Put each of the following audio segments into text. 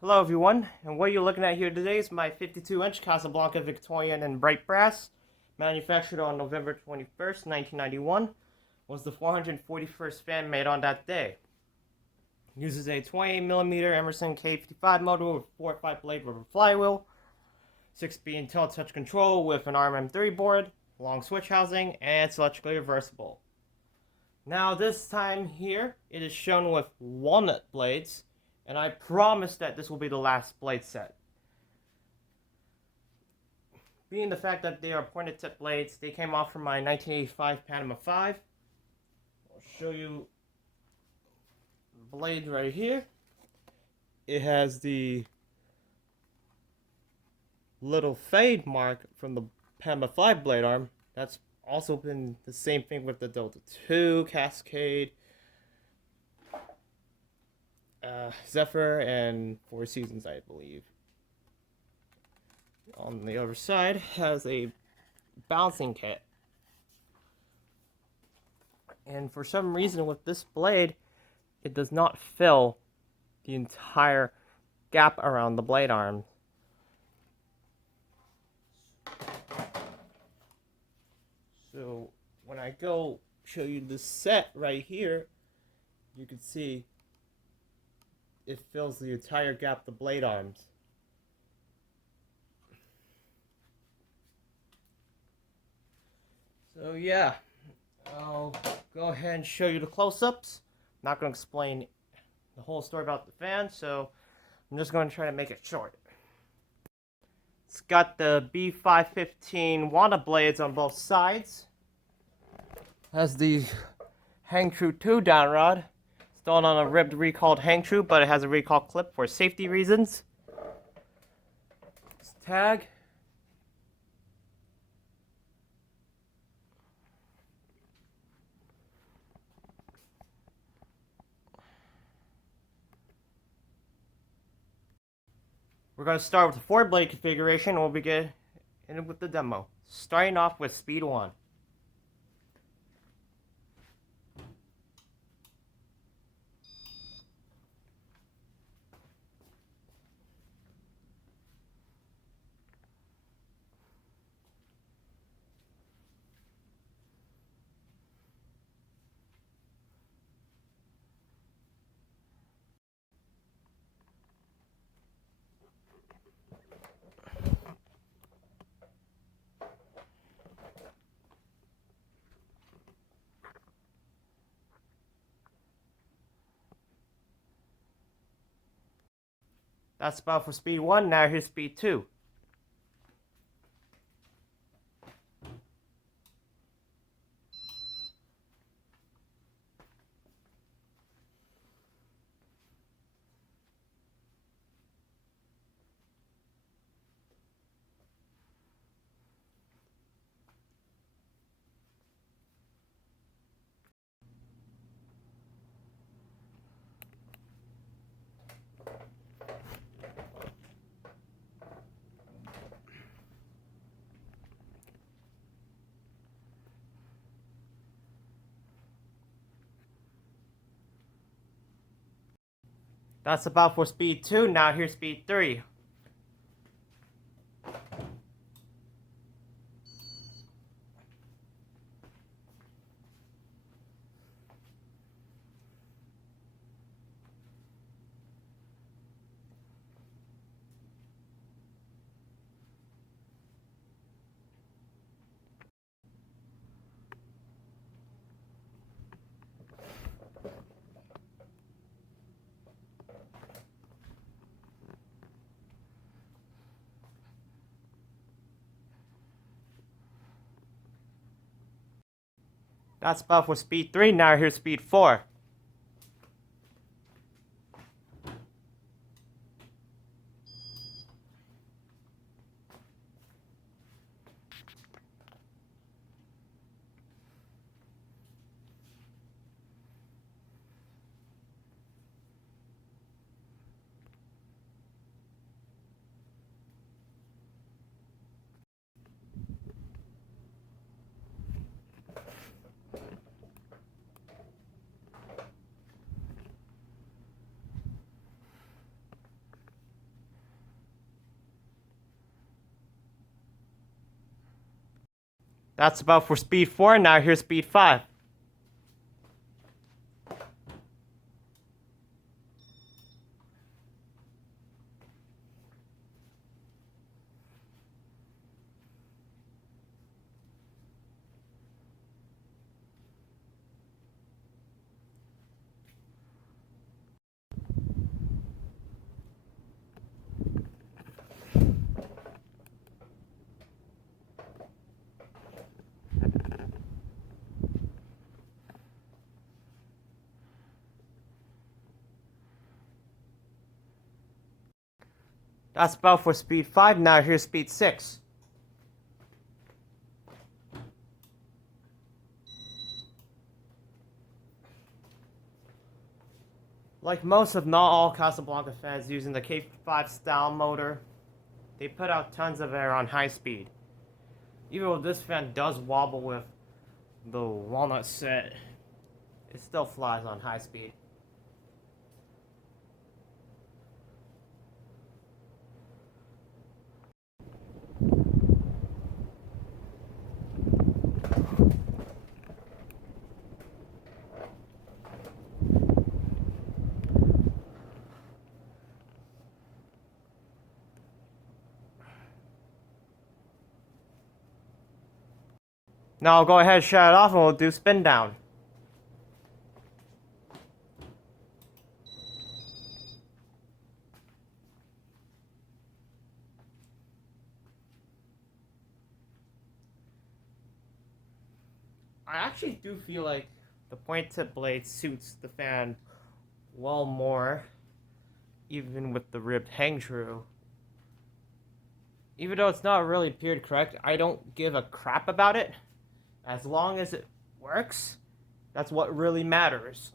Hello everyone, and what you're looking at here today is my 52-inch Casablanca Victorian in bright brass, manufactured on November 21st, 1991, was the 441st fan made on that day. Uses a 28mm Emerson K55 motor with 4-5 blade rubber flywheel, 6-speed InteliTouch control with an RMM3 board, long switch housing, and it's electrically reversible. Now this time here, it is shown with walnut blades, and I promise that this will be the last blade set. Being the fact that they are pointed tip blades, they came off from my 1985 Panama 5. I'll show you the blade right here. It has the little fade mark from the Panama 5 blade arm. That's also been the same thing with the W11, Cascade, Zephyr, and Four Seasons, I believe. On the other side has a bouncing kit. And for some reason with this blade, it does not fill the entire gap around the blade arm. So when I go show you this set right here, you can see it fills the entire gap of the blade arms. So yeah, I'll go ahead and show you the close-ups. I'm not going to explain the whole story about the fan, so I'm just going to try to make it short. It's got the B515 Walnut blades on both sides. Has the Hang-Tru II downrod. Installed on a ribbed recalled Hang-Tru, but it has a recall clip for safety reasons. This tag. We're going to start with the 4-blade configuration, and we'll begin with the demo. Starting off with speed 1. That's about for speed 1, now here's speed 2. That's about for speed 2, now here's speed 3. That's about for speed 3, now here's speed 4. That's about for speed 4. Now here's speed 5. That's about for speed 5. Now here's speed 6. Like most of not all Casablanca fans using the K55 style motor, they put out tons of air on high speed. Even though this fan does wobble with the Walnut set, it still flies on high speed. Now I'll go ahead and shut it off and we'll do spin down. I actually do feel like the point tip blade suits the fan well more, even with the ribbed Hang-Tru. Even though it's not really period correct, I don't give a crap about it. As long as it works, that's what really matters.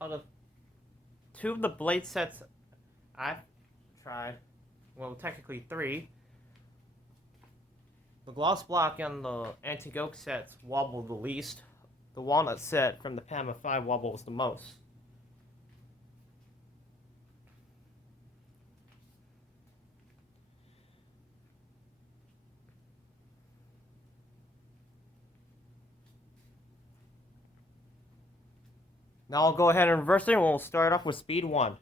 Out of 2 of the blade sets I've tried, well, technically 3, the Gloss Black and the Antique Oak sets wobble the least. The Walnut set from the PAMA 5 wobbles the most. Now I'll go ahead and reverse it and we'll start off with speed 1.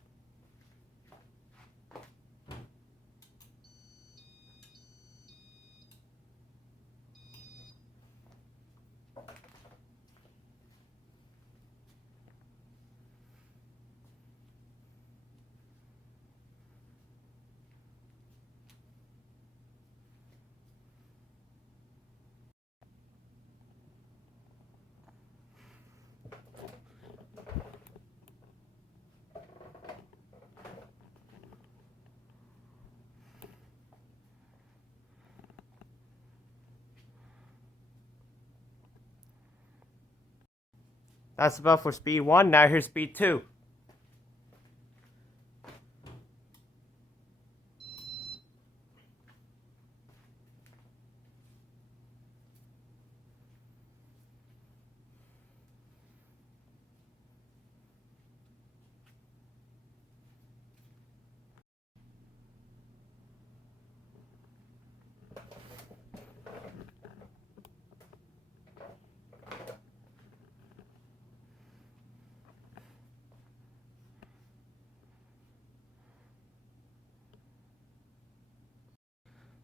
That's about for speed 1. Now here's speed 2.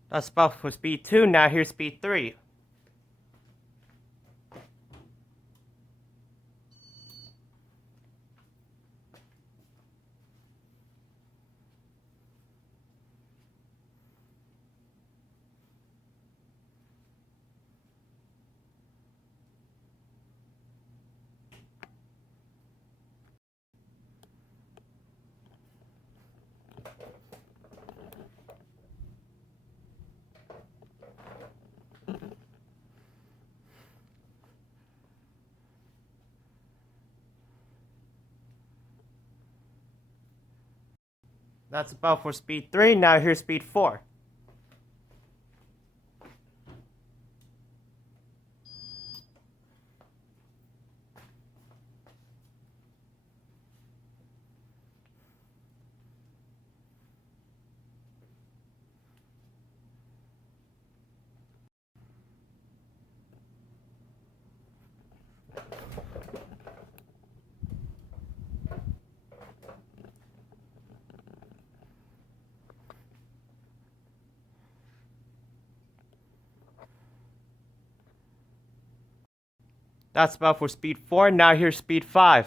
That's about for speed 2. Now here's speed 3. That's about for speed 3. Now here's speed 4. That's about for speed 4. Now here's speed 5.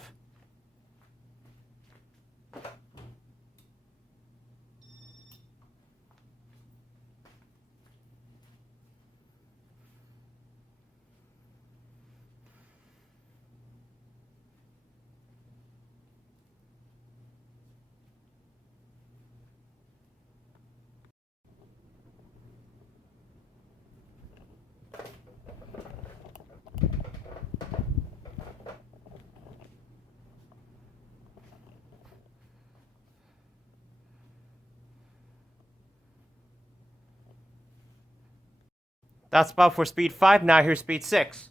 That's about for speed 5. Now here's speed 6.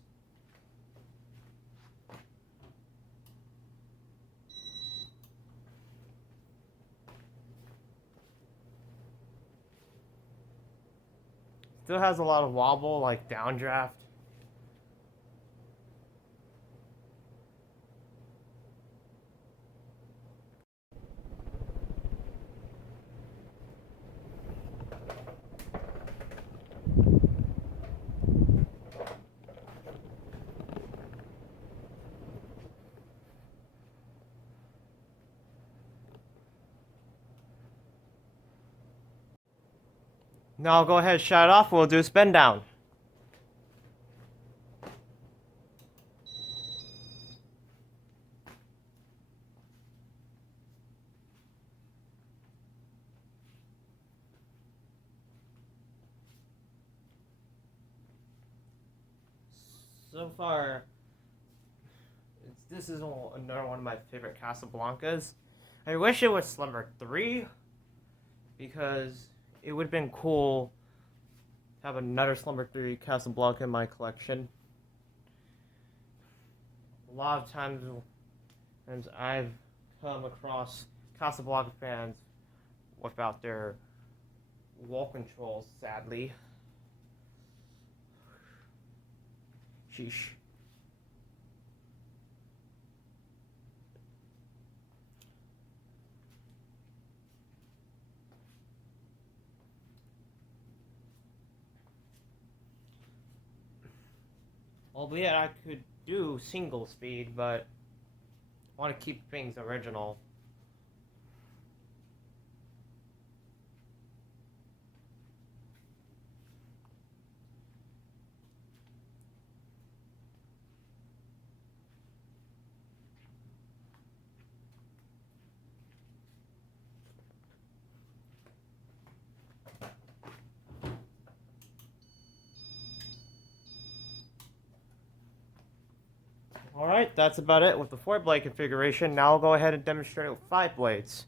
Still has a lot of wobble, like downdraft. Now I'll go ahead and shut it off. We'll do a spin down. So far, this is another one of my favorite Casablancas. I wish it was Slimmer 3, because it would have been cool to have another Slimmer 3 Casablanca in my collection. A lot of times I've come across Casablanca fans without their wall controls, sadly. Sheesh. Albeit I could do single speed, but I want to keep things original. Alright, that's about it with the 4-blade configuration. Now I'll go ahead and demonstrate it with 5 blades.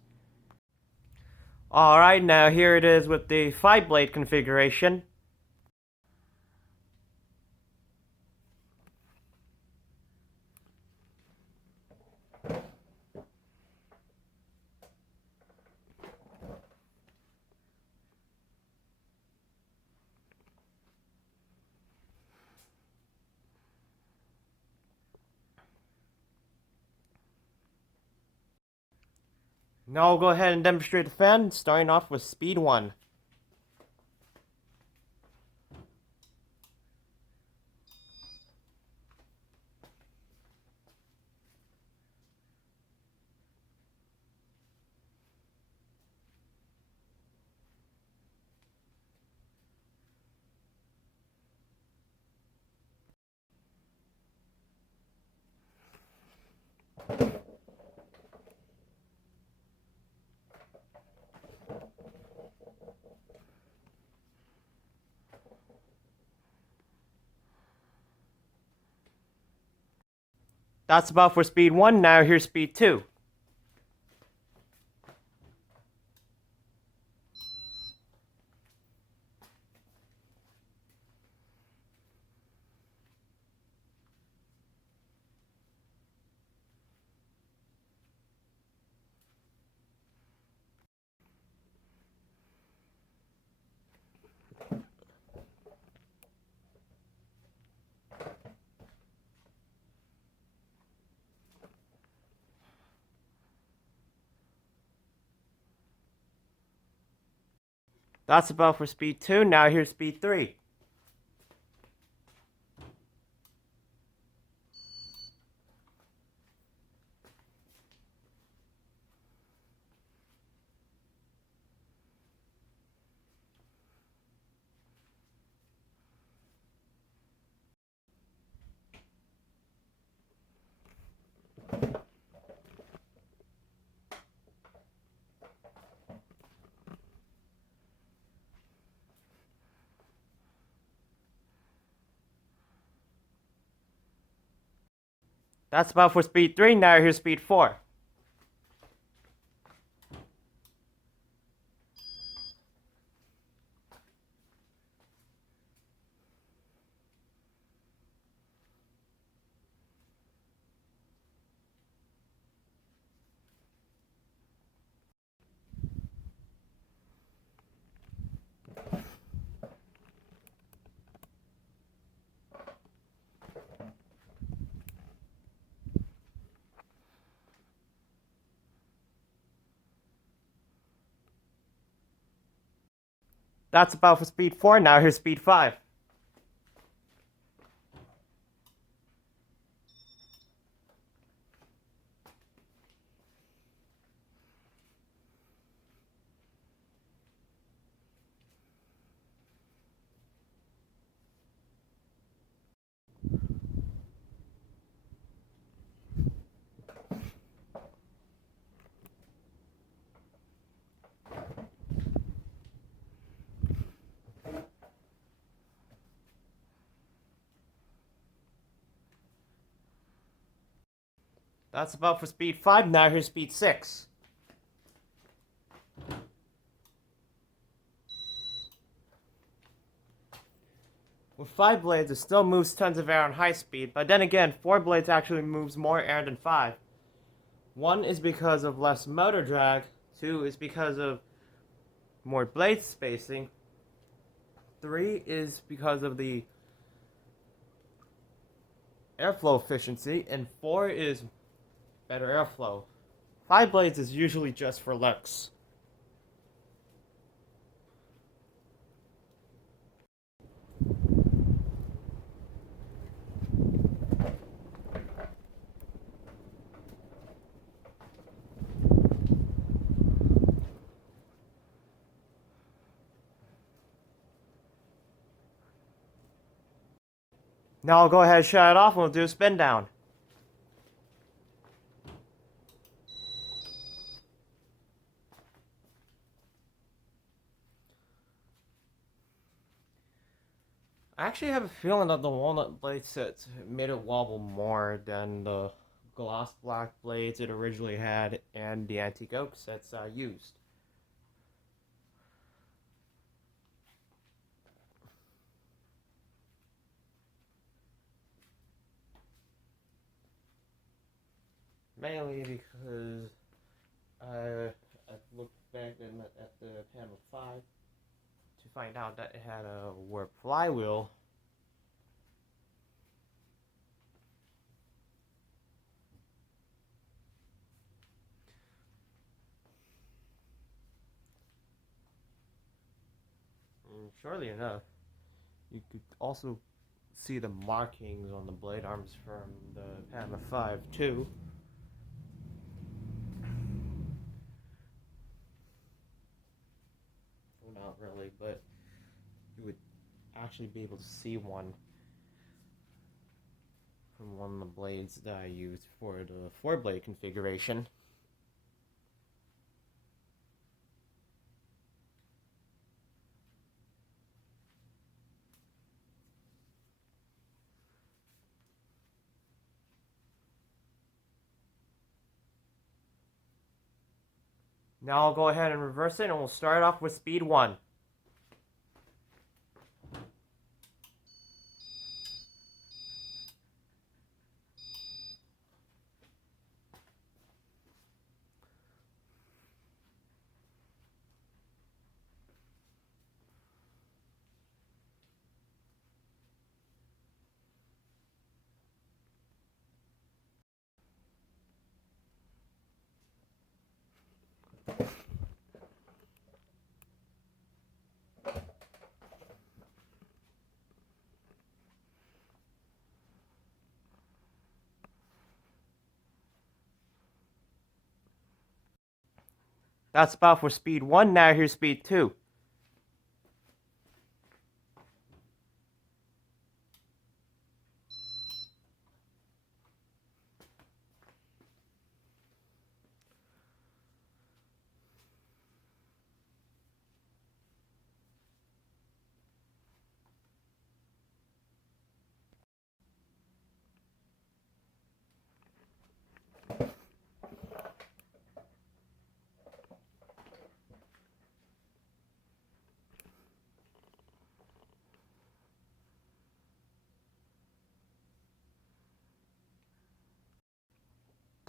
Alright, now here it is with the 5-blade configuration. Now I'll go ahead and demonstrate the fan, starting off with speed 1. That's about for speed 1, now here's speed 2. That's about for speed 2, now here's speed 3. That's about for speed 3. Now here's speed 4. That's about for speed 4. Now here's speed 5. That's about for speed 5. Now here's speed 6. With 5 blades, it still moves tons of air on high speed, but then again, 4 blades actually moves more air than 5. 1 is because of less motor drag, 2 is because of more blade spacing, 3 is because of the airflow efficiency, and 4 is better airflow. 5 blades is usually just for looks. Now I'll go ahead and shut it off and we'll do a spin down. I actually have a feeling that the Walnut blade sets made it wobble more than the Gloss Black blades it originally had and the antique oak sets I used. Mainly because I looked back at the panel 5 to find out that it had a warp flywheel. And surely enough, you could also see the markings on the blade arms from the panel 5 too. Well, not really, but you would actually be able to see one from one of the blades that I used for the 4-blade configuration. Now I'll go ahead and reverse it and we'll start off with speed 1. That's about for speed 1. Now here's speed 2.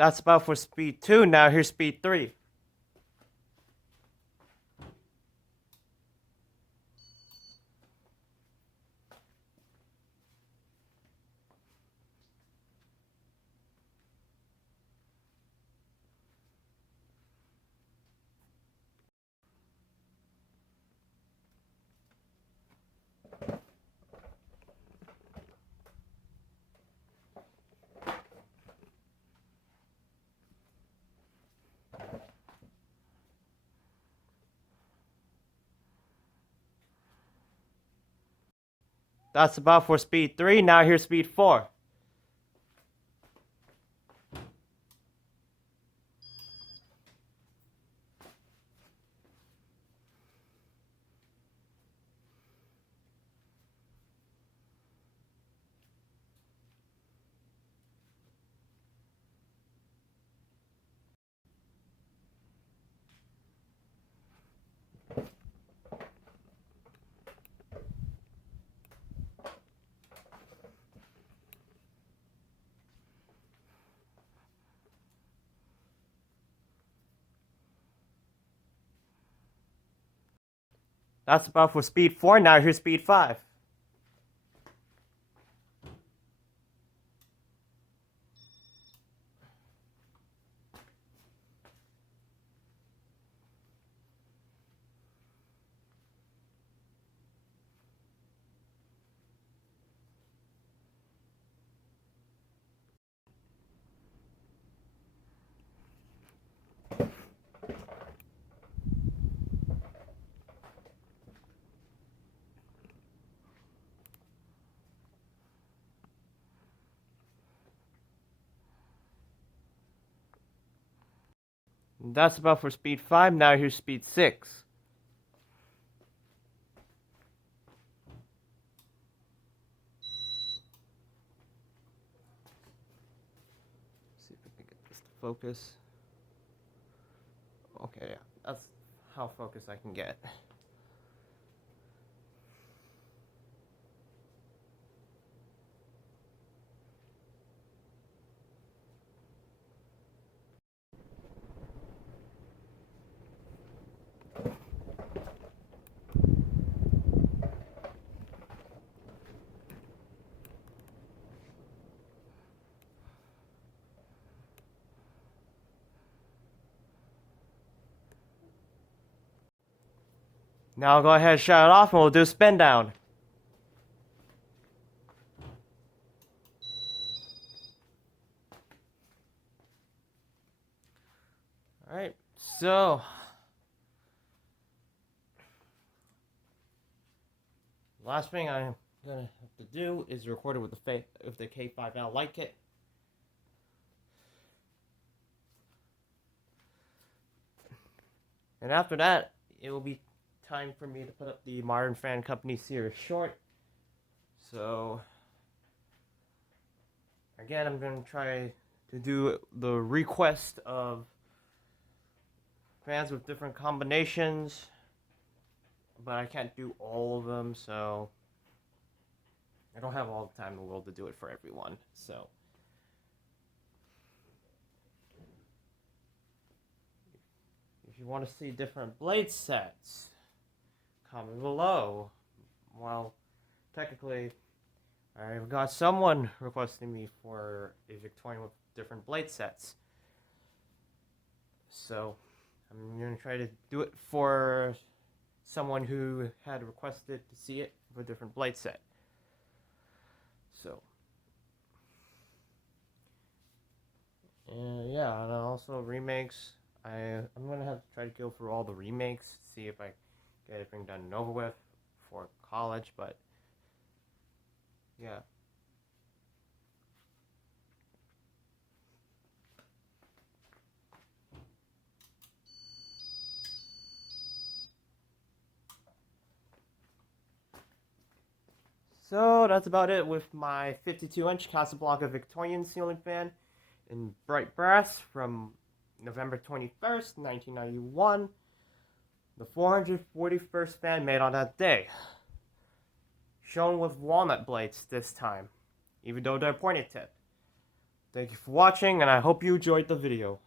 That's about for speed 2. Now here's speed 3. That's about for speed 3. Now here's speed 4. That's about for speed 4. Now here's speed 5. That's about for speed 5. Now here's speed 6. See if I can get this to focus. Okay, yeah, that's how focused I can get. Now I'll go ahead and shut it off and we'll do a spin down. Alright, so last thing I'm gonna have to do is record it with the K5L light kit. And after that, it will be time for me to put up the Modern Fan Company series short. So again, I'm going to try to do the request of fans with different combinations, but I can't do all of them, so I don't have all the time in the world to do it for everyone. So if you want to see different blade sets, comment below. Well, technically, I've got someone requesting me for a Victorian with different blade sets. So I'm going to try to do it for someone who had requested to see it with a different blade set. So, yeah, and also remakes. I'm going to have to try to go through all the remakes, see if I get everything done and over with for college, but yeah. So that's about it with my 52-inch Casablanca Victorian ceiling fan in bright brass from November 21st, 1991. The 441st fan made on that day. Shown with walnut blades this time, even though they're pointed tip. Thank you for watching, and I hope you enjoyed the video.